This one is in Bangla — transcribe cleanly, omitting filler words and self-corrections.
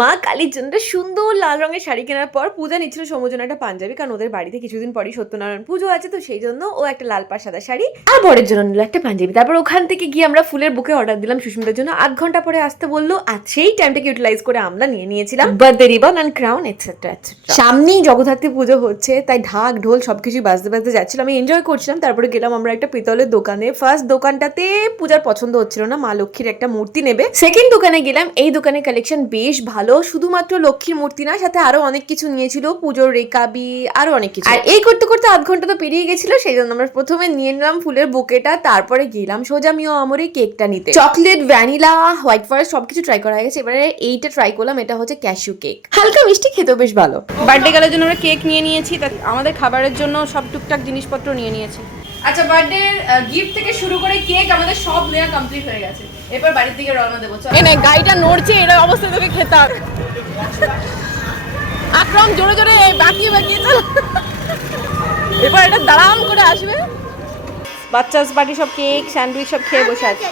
মা কালীর জন্য সুন্দর লাল রঙের শাড়ি কেনার পর পূজা নিচ্ছিল সৌম্যর জন্য একটা পাঞ্জাবি, কারণ ওদের বাড়িতে কিছুদিন পরই সত্যনারায়ণ পুজো আছে, তো সেই জন্য ও একটা লাল পাড় সাদা শাড়ি আর বরের জন্য নিল একটা পাঞ্জাবি। তারপর ওখান থেকে গিয়ে আমরা ফুলের বুকে অর্ডার দিলাম সুস্মিতার জন্য, 8 ঘন্টা পরে আসতে বললো। আর সেই টাইমটাকে ইউটিলাইজ করে আমরা নিয়ে নিয়েছিলাম birthday ribbon and crown etcetera etcetera. সামনেই জগদ্ধাত্রী পুজো হচ্ছে, তাই ঢাক ঢোল সবকিছুই বাজতে বাজতে যাচ্ছিল, আমি এনজয় করছিলাম। তারপরে গেলাম আমরা একটা পিতলের দোকানে। ফার্স্ট দোকানটাতে পূজার পছন্দ হচ্ছিল না, মা লক্ষ্মীর একটা মূর্তি নেবে। সেকেন্ড দোকানে গেলাম, এই দোকানের কালেকশন বেশ ভালো, শুধুমাত্র লক্ষ্মীর মূর্তি না, সাথে আরো অনেক কিছু নিয়েছিল, পুজোর রেকাবি আরো অনেক কিছু। আর এই করতে করতে 8 ঘন্টা তো পেরিয়ে গেছিল, সেই জন্য আমরা প্রথমে নিয়ে নিলাম ফুলের বুকেটা, তারপরে গেলাম সোজা মিও আমরে কেকটা নিতে। চকলেট, ভ্যানিলা, হোয়াইট ফরেস্ট সবকিছু ট্রাই করা হয়ে গেছে, এবারে এইটা ট্রাই করলাম, এটা হচ্ছে ক্যাশু কেক, হালকা মিষ্টি, খেতেও বেশ ভালো। বার্থডে গালের জন্য আমরা কেক নিয়ে নিয়েছি, তা আমাদের খাবারের জন্য সব টুকটাক জিনিসপত্র নিয়ে নিয়েছি। আচ্ছা, বার্থডে গিফট থেকে শুরু করে কেক আমাদের সব নেওয়া কমপ্লিট হয়ে গেছে, এবার বাড়ির দিকে রওনা দেবো। এই না, গাড়িটা নড়ছে, এর অবস্থায় তোকে খেতে হবে। আকরাম জোরে জোরে বাকিয়ে বাকিয়ে চল, এবার এটা দাঁড়াম করে আসবে। বাচ্চা পার্টি সব কেক স্যান্ডউইচ সব খেয়ে বসে আছে।